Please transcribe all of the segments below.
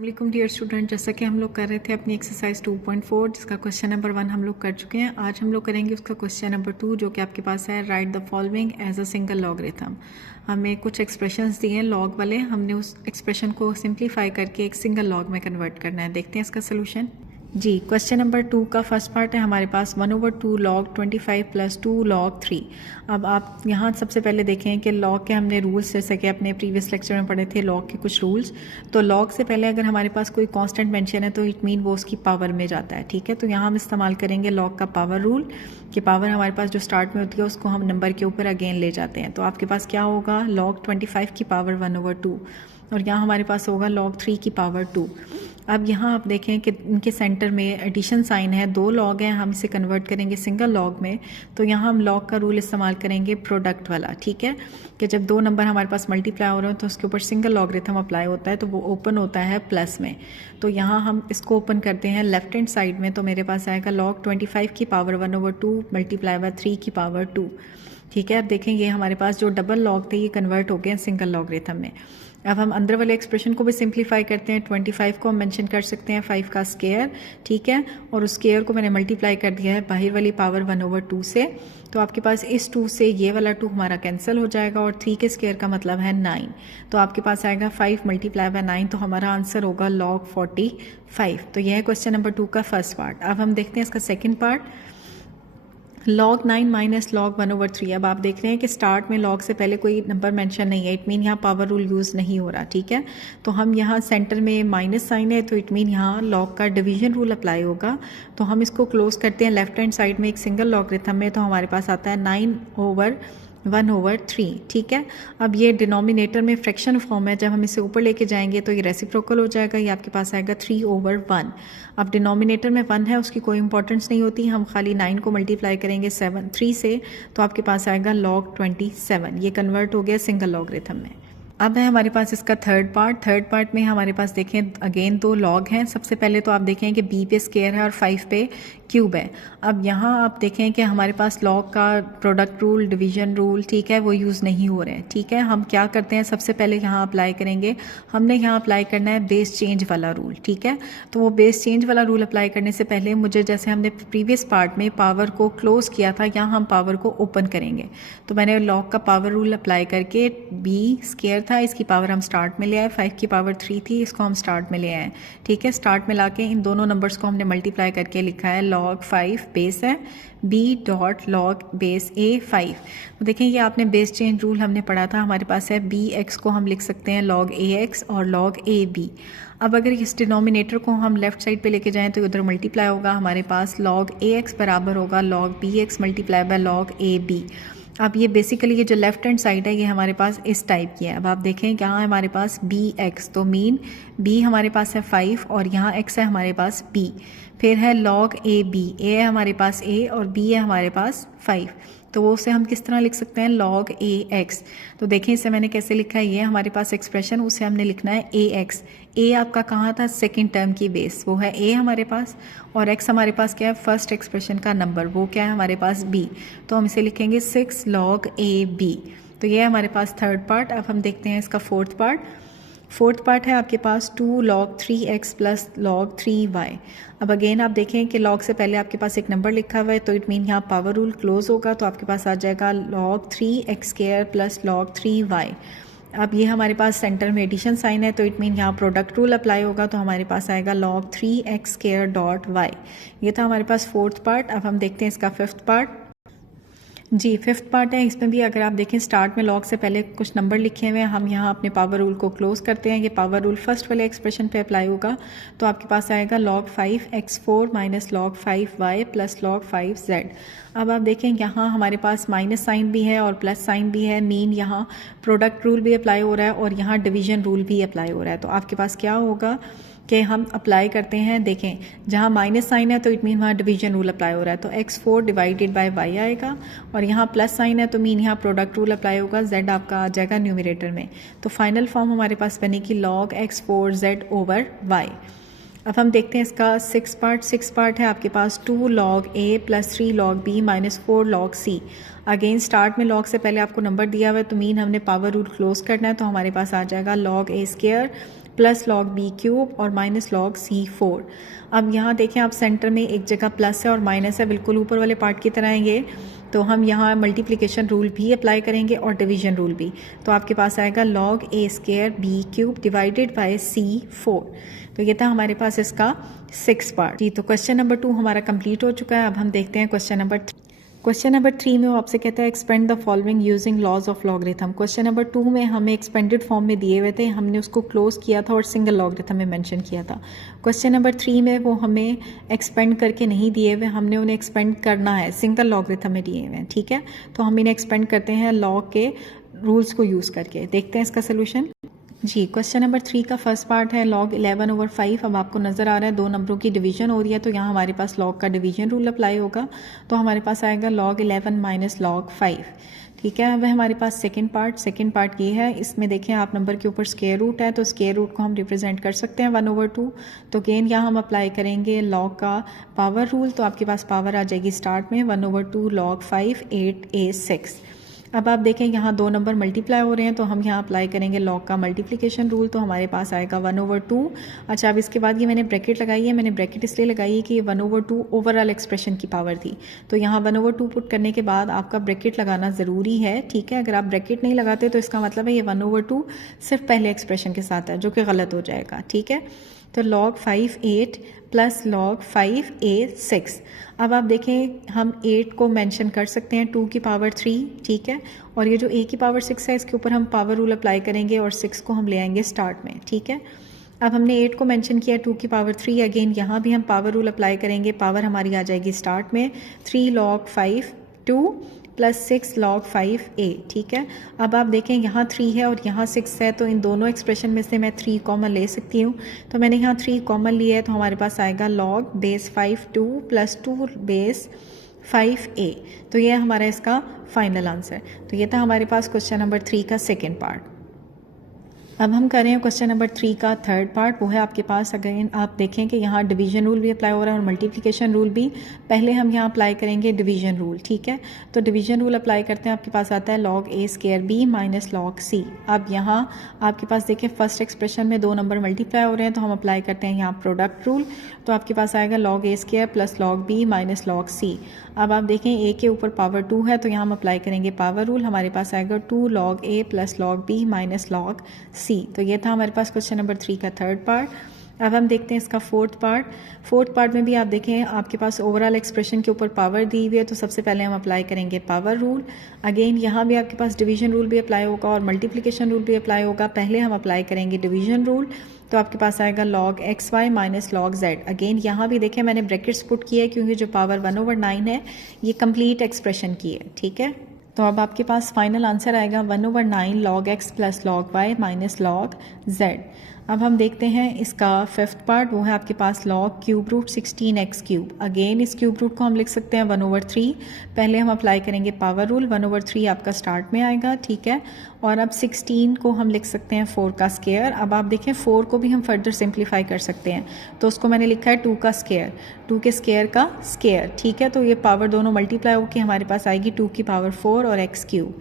अस्सलाम dear student, जैसा कि हम लोग कर रहे थे अपनी एक्सरसाइज 2.4 जिसका क्वेश्चन नंबर 1 हम लोग कर चुके हैं। आज हम लोग करेंगे उसका क्वेश्चन नंबर 2 जो कि आपके पास है। Write the following as a single logarithm. हमें कुछ एक्सप्रेशंस दिए हैं लॉग वाले, हमने उस एक्सप्रेशन को सिंप्लीफाई करके एक सिंगल लॉग में कन्वर्ट करना है। देखते हैं इसका सोल्यूशन। जी, क्वेश्चन नंबर 2 का फर्स्ट पार्ट है हमारे पास 1/2 log 25 + 2 log 3। अब आप यहाँ सबसे पहले देखें कि लॉग के हमने रूल्स, जैसे कि अपने प्रीवियस लेक्चर में पढ़े थे लॉग के कुछ रूल्स। तो लॉग से पहले अगर हमारे पास कोई कांस्टेंट मेंशन है तो इट मीन वो उसकी पावर में जाता है, ठीक है। तो यहाँ हम इस्तेमाल करेंगे लॉग का पावर रूल कि पावर हमारे पास जो स्टार्ट में होती है उसको हम नंबर के ऊपर अगेन ले जाते हैं। तो आपके पास क्या होगा, log 25 की पावर 1/2 और यहाँ हमारे पास होगा log 3 की पावर 2। अब यहाँ आप देखें कि इनके सेंटर में एडिशन साइन है, 2 लॉग हैं, हम इसे कन्वर्ट करेंगे सिंगल लॉग में। तो यहाँ हम लॉग का रूल इस्तेमाल करेंगे प्रोडक्ट वाला, ठीक है, कि जब 2 नंबर हमारे पास मल्टीप्लाई हो रहे हो तो उसके ऊपर सिंगल लॉगरिथम अप्लाई होता है तो वो ओपन होता है प्लस में। तो यहाँ हम इसको ओपन करते हैं लेफ्ट हैंड साइड में, तो मेरे पास आएगा log 25 की पावर 1/2 मल्टीप्लाई बाय 3 की पावर 2, ठीक है। अब देखें ये हमारे पास जो डबल लॉग थे ये कन्वर्ट हो गए हैं सिंगल लॉगरिथम में। अब हम अंदर वाले एक्सप्रेशन को भी सिंप्लीफाई करते हैं। 25 को हम मेंशन कर सकते हैं 5 का स्केयर, ठीक है, और उस स्केयर को मैंने मल्टीप्लाई कर दिया है बाहर वाली पावर 1/2 से। तो आपके पास इस 2 से ये वाला 2 हमारा कैंसिल हो जाएगा और 3 के स्केयर का मतलब है 9। तो आपके पास आएगा 5 × 9, तो हमारा आंसर होगा log 45। तो यह है क्वेश्चन नंबर 2 का फर्स्ट पार्ट। अब हम देखते हैं इसका सेकेंड पार्ट, log 9 - log 1/3। अब आप देख रहे हैं कि स्टार्ट में log से पहले कोई नंबर मेंशन नहीं है, इट मीन यहाँ पावर रूल यूज़ नहीं हो रहा, ठीक है। तो हम यहाँ सेंटर में माइनस साइन है तो इट मीन यहाँ log का डिवीजन रूल अप्लाई होगा। तो हम इसको क्लोज करते हैं लेफ्ट हैंड साइड में एक सिंगल लॉगरिथम में, तो हमारे पास आता है 9/1/3, ठीक है। अब ये डिनोमिनेटर में फ्रैक्शन फॉर्म है, जब हम इसे ऊपर लेके जाएंगे तो ये रेसिप्रोकल हो जाएगा, ये आपके पास आएगा 3/1। अब डिनोमिनेटर में 1 है, उसकी कोई इंपॉर्टेंस नहीं होती, हम खाली 9 को मल्टीप्लाई करेंगे 3 से, तो आपके पास आएगा log 27। ये कन्वर्ट हो गया सिंगल लॉगरिथम में। अब है हमारे पास इसका थर्ड पार्ट में हमारे पास देखें अगेन 2 लॉग हैं। सबसे पहले तो आप देखें कि b पे स्केयर है और 5 पे क्यूब है। अब यहाँ आप देखें कि हमारे पास लॉग का प्रोडक्ट रूल, डिवीजन रूल, ठीक है, वो यूज़ नहीं हो रहे हैं, ठीक है। हम क्या करते हैं, सबसे पहले यहाँ अप्लाई करेंगे, हमने यहाँ अप्लाई करना है बेस चेंज वाला रूल, ठीक है। तो वो बेस चेंज वाला रूल अप्लाई करने से पहले मुझे, जैसे हमने प्रीवियस पार्ट में पावर को क्लोज किया था, यहाँ हम पावर को ओपन करेंगे। तो मैंने लॉग का पावर रूल अप्लाई करके b स्केयर था, इसकी पावर हम स्टार्ट में ले आए, 5 की पावर 3 थी, इसको हम स्टार्ट में ले आए, ठीक है। स्टार्ट में लाके इन दोनों नंबर्स को हमने मल्टीप्लाई करके लिखा है log 5 बेस है b.log बेस a 5। तो देखें ये आपने बेस चेंज रूल हमने पढ़ा था, हमारे पास है bx को हम लिख सकते हैं log ax और log ab। अब अगर इस डिनोमिनेटर को हम लेफ्ट साइड पे लेके जाएं तो उधर मल्टीप्लाई होगा, हमारे पास log ax बराबर होगा log bx multiply by log ab। अब ये बेसिकली ये जो लेफ्ट हैंड साइड है ये हमारे पास इस टाइप की है। अब आप देखें क्या है हमारे पास bx, तो मीन b हमारे पास है 5 और यहाँ x है हमारे पास b। फिर है log ab, a है हमारे पास a और b है हमारे पास 5। तो वो उसे हम किस तरह लिख सकते हैं, log ax। तो देखें इसे मैंने कैसे लिखा है, ये हमारे पास एक्सप्रेशन, उसे हमने लिखना है ax। a आपका कहाँ था, सेकंड टर्म की बेस, वो है a हमारे पास, और x हमारे पास क्या है, फर्स्ट एक्सप्रेशन का नंबर, वो क्या है हमारे पास b। तो हम इसे लिखेंगे 6 log ab। तो ये है हमारे पास थर्ड पार्ट। अब हम देखते हैं इसका फोर्थ पार्ट है आपके पास 2 log 3x + log 3y। अब अगेन आप देखें कि log से पहले आपके पास एक नंबर लिखा हुआ है, तो इट मीन यहाँ पावर रूल क्लोज होगा, तो आपके पास आ जाएगा log 3x² + log 3y। अब ये हमारे पास सेंटर में एडिशन साइन है, तो इट मीन यहाँ प्रोडक्ट रूल अप्लाई होगा, तो हमारे पास आएगा log 3x².y। ये था हमारे पास फोर्थ पार्ट। अब हम देखते हैं इसका फिफ्थ पार्ट। जी, फिफ्थ पार्ट है, इसमें भी अगर आप देखें स्टार्ट में log से पहले कुछ नंबर लिखे हुए हैं, हम यहाँ अपने पावर रूल को क्लोज करते हैं, ये पावर रूल फर्स्ट वाले एक्सप्रेशन पे अप्लाई होगा, तो आपके पास आएगा log 5x4 - log 5y + log 5z। अब आप देखें यहाँ हमारे पास माइनस साइन भी है और प्लस साइन भी है, मीन यहाँ प्रोडक्ट रूल भी अप्लाई हो रहा है और यहाँ डिवीजन रूल भी अप्लाई हो रहा है। तो आपके पास क्या होगा कि हम अप्लाई करते हैं, देखें जहाँ माइनस साइन है तो इट मीन वहाँ डिवीजन रूल अप्लाई हो रहा है, तो x4 / y आएगा, और यहाँ प्लस साइन है तो मीन यहाँ प्रोडक्ट रूल अप्लाई होगा, z आपका आ जाएगा न्यूमरेटर में। तो फाइनल फॉर्म हमारे पास बनेगी log x4z/y। अब हम देखते हैं इसका सिक्स पार्ट है आपके पास 2 log a + 3 log b - 4 log c। Again start में log से पहले आपको नंबर दिया हुआ है, तो मीन हमने पावर रूल क्लोज करना है, तो हमारे पास आ जाएगा log a² plus log b cube और माइनस लॉग सी 4। अब यहाँ देखें आप सेंटर में एक जगह प्लस है और माइनस है, बिल्कुल ऊपर वाले पार्ट की तरह है ये, तो हम यहाँ मल्टीप्लिकेशन रूल भी अप्लाई करेंगे और डिवीजन रूल भी। तो आपके पास आएगा log a square b cube divided by c 4। तो ये था हमारे पास इसका 6 पार्ट जी। तो क्वेश्चन नंबर 2 हमारा कंप्लीट हो चुका है। अब हम देखते हैं क्वेश्चन नंबर 3। क्वेश्चन नंबर 3 में वो आपसे कहता है expand the following using laws of logarithm. Question number 2 में हमें एक्सपेंडेड फॉर्म में दिए हुए थे, हमने उसको क्लोज किया था और सिंगल लॉगरिथम में मेंशन किया था। क्वेश्चन नंबर 3 में वो हमें एक्सपेंड करके नहीं दिए हुए, हमने उन्हें एक्सपेंड करना है, सिंगल लॉगरिथम में दिए हुए हैं, ठीक है। तो हम इन्हें एक्सपेंड करते हैं लॉग के रूल्स को यूज़ करके। देखते हैं इसका सोल्यूशन जी। क्वेश्चन नंबर 3 का फर्स्ट पार्ट है log 11/5। अब आपको नज़र आ रहा है दो नंबरों की डिवीजन हो रही है, तो यहाँ हमारे पास log का डिवीजन रूल अप्लाई होगा। तो हमारे पास आएगा log 11 माइनस log 5, ठीक है। अब हमारे पास सेकंड पार्ट ये है, इसमें देखें आप नंबर के ऊपर स्क्वायर रूट है, तो स्क्वायर रूट को हम रिप्रेजेंट कर सकते हैं 1/2। तो अगेन यहाँ हम अप्लाई करेंगे log का पावर रूल, तो आपके पास पावर आ जाएगी स्टार्ट में 1/2 log 5 8a6। अब आप देखें यहाँ दो नंबर मल्टीप्लाई हो रहे हैं, तो हम यहाँ अप्लाई करेंगे लॉग का मल्टीप्लिकेशन रूल, तो हमारे पास आएगा 1/2। अच्छा, अब इसके बाद ये मैंने ब्रैकेट लगाई है, मैंने ब्रैकेट इसलिए लगाई है कि ये 1/2 ओवरऑल एक्सप्रेशन की पावर थी। तो यहाँ 1/2 पुट करने के बाद आपका ब्रैकेट लगाना ज़रूरी है, ठीक है। अगर आप ब्रैकेट नहीं लगाते तो इसका मतलब है ये 1/2 सिर्फ पहले एक्सप्रेशन के साथ है, जो कि गलत हो जाएगा, ठीक है। तो log 5 8 प्लस log 5 a 6। अब आप देखें हम 8 को मेंशन कर सकते हैं 2 की पावर 3, ठीक है। और ये जो a की पावर 6 है इसके ऊपर हम पावर रूल अप्लाई करेंगे और 6 को हम ले आएंगे स्टार्ट में, ठीक है। अब हमने 8 को मेंशन किया 2 की पावर 3, अगेन यहाँ भी हम पावर रूल अप्लाई करेंगे, पावर हमारी आ जाएगी स्टार्ट में 3 log 5 2 प्लस 6 log 5a, ठीक है। अब आप देखें यहाँ 3 है और यहाँ 6 है, तो इन दोनों एक्सप्रेशन में से मैं 3 कॉमन ले सकती हूँ। तो मैंने यहाँ 3 कॉमन लिया है, तो हमारे पास आएगा log base 5 2 plus 2 base 5a। तो ये हमारा इसका फाइनल आंसर। तो ये था हमारे पास क्वेश्चन नंबर 3 का सेकेंड पार्ट। अब हम कर रहे हैं क्वेश्चन नंबर 3 का थर्ड पार्ट, वो है आपके पास अगेन आप देखें कि यहाँ डिवीजन रूल भी अप्लाई हो रहा है और मल्टीप्लिकेशन रूल भी। पहले हम यहाँ अप्लाई करेंगे डिवीजन रूल, ठीक है। तो डिवीजन रूल अप्लाई करते हैं, आपके पास आता है log a square b minus log c। अब यहाँ आपके पास देखें फर्स्ट एक्सप्रेशन में दो नंबर मल्टीप्लाई हो रहे हैं, तो हम अप्लाई करते हैं यहाँ प्रोडक्ट रूल। तो आपके पास आएगा log a square plus log b minus log c। अब आप देखें a के ऊपर पावर 2 है, तो यहाँ हम अप्लाई करेंगे पावर रूल, हमारे पास आएगा 2 log a plus log b minus log c। तो ये था हमारे पास क्वेश्चन नंबर 3 का थर्ड पार्ट। अब हम देखते हैं इसका फोर्थ पार्ट में भी आप देखें आपके पास ओवरऑल एक्सप्रेशन के ऊपर पावर दी हुई है, तो सबसे पहले हम अप्लाई करेंगे पावर रूल। अगेन यहाँ भी आपके पास डिवीजन रूल भी अप्लाई होगा और मल्टीप्लिकेशन रूल भी अप्लाई होगा। पहले हम अप्लाई करेंगे डिवीजन रूल, तो आपके पास आएगा log xy minus log z। Again यहाँ भी देखें मैंने ब्रैकेट्स पुट किया है क्योंकि जो पावर 1/9 है ये कंप्लीट एक्सप्रेशन की है, ठीक है। तो अब आपके पास फाइनल आंसर आएगा 1/9 log x plus log y minus log z। अब हम देखते हैं इसका फिफ्थ पार्ट, वो है आपके पास log cube root 16x cube. Again इस क्यूब रूट को हम लिख सकते हैं 1/3। पहले हम अप्लाई करेंगे पावर रूल, 1/3 आपका स्टार्ट में आएगा, ठीक है। और अब 16 को हम लिख सकते हैं 4 का स्क्वायर। अब आप देखें 4 को भी हम फर्दर सिंप्लीफाई कर सकते हैं, तो उसको मैंने लिखा है 2 का स्क्वायर, 2 के स्क्वायर का स्क्वायर, ठीक है। तो ये पावर दोनों मल्टीप्लाई होकर हमारे पास आएगी 2 की पावर 4 और x क्यूब।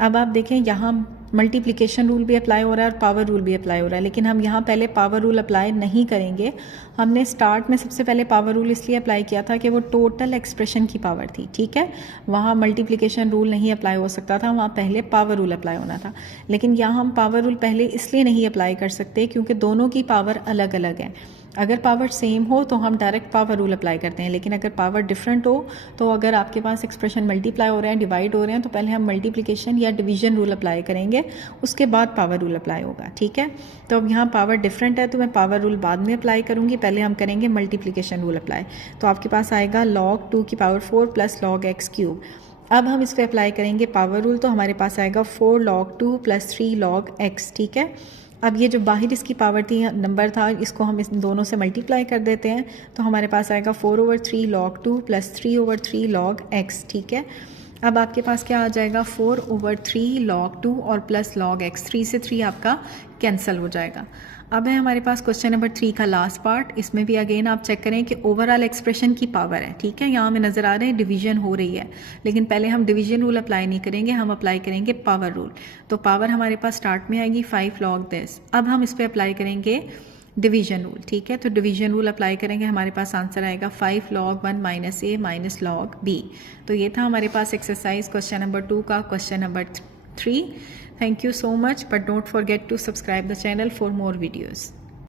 अब आप देखें यहाँ मल्टीप्लिकेशन रूल भी अप्लाई हो रहा है और पावर रूल भी अप्लाई हो रहा है, लेकिन हम यहाँ पहले पावर रूल अप्लाई नहीं करेंगे। हमने स्टार्ट में सबसे पहले पावर रूल इसलिए अप्लाई किया था कि वो टोटल एक्सप्रेशन की पावर थी, ठीक है। वहाँ मल्टीप्लिकेशन रूल नहीं अप्लाई हो सकता था, वहाँ पहले पावर रूल अप्लाई होना था। लेकिन यहाँ हम पावर रूल पहले इसलिए नहीं अप्लाई कर सकते क्योंकि दोनों की पावर अलग अलग है। अगर पावर सेम हो तो हम डायरेक्ट पावर रूल अप्लाई करते हैं, लेकिन अगर पावर डिफरेंट हो तो अगर आपके पास एक्सप्रेशन मल्टीप्लाई हो रहे हैं, डिवाइड हो रहे हैं, तो पहले हम मल्टीप्लिकेशन या डिवीजन रूल अप्लाई करेंगे, उसके बाद पावर रूल अप्लाई होगा, ठीक है। तो अब यहाँ पावर डिफरेंट है तो मैं पावर रूल बाद में अप्लाई करूँगी, पहले हम करेंगे मल्टीप्लिकेशन रूल अप्लाई। तो आपके पास आएगा log 2 की power 4 plus log x cube. अब हम इस पर अप्लाई करेंगे पावर रूल, तो हमारे पास आएगा 4 log 2 प्लस 3 log x, ठीक है। अब ये जो बाहर इसकी पावर थी नंबर था, इसको हम इस दोनों से मल्टीप्लाई कर देते हैं, तो हमारे पास आएगा 4/3 log 2 प्लस 3/3 log x, ठीक है। अब आपके पास क्या आ जाएगा 4/3 log 2 और प्लस log x, 3 से 3 आपका कैंसिल हो जाएगा। अब है हमारे पास क्वेश्चन नंबर 3 का लास्ट पार्ट। इसमें भी अगेन आप चेक करें कि ओवरऑल एक्सप्रेशन की पावर है, ठीक है। यहाँ हमें नज़र आ रहा है डिवीजन हो रही है, लेकिन पहले हम डिवीजन रूल अप्लाई नहीं करेंगे, हम अप्लाई करेंगे पावर रूल। तो पावर हमारे पास स्टार्ट में आएगी 5 log दिस। अब हम इस पर अप्लाई करेंगे डिवीजन रूल, ठीक है। तो डिवीजन रूल अप्लाई करेंगे, हमारे पास आंसर आएगा 5 log 1 माइनस ए माइनस log b। तो ये था हमारे पास एक्सरसाइज क्वेश्चन नंबर 2 का question number 3। Thank you so much, but don't forget to subscribe the channel for more videos.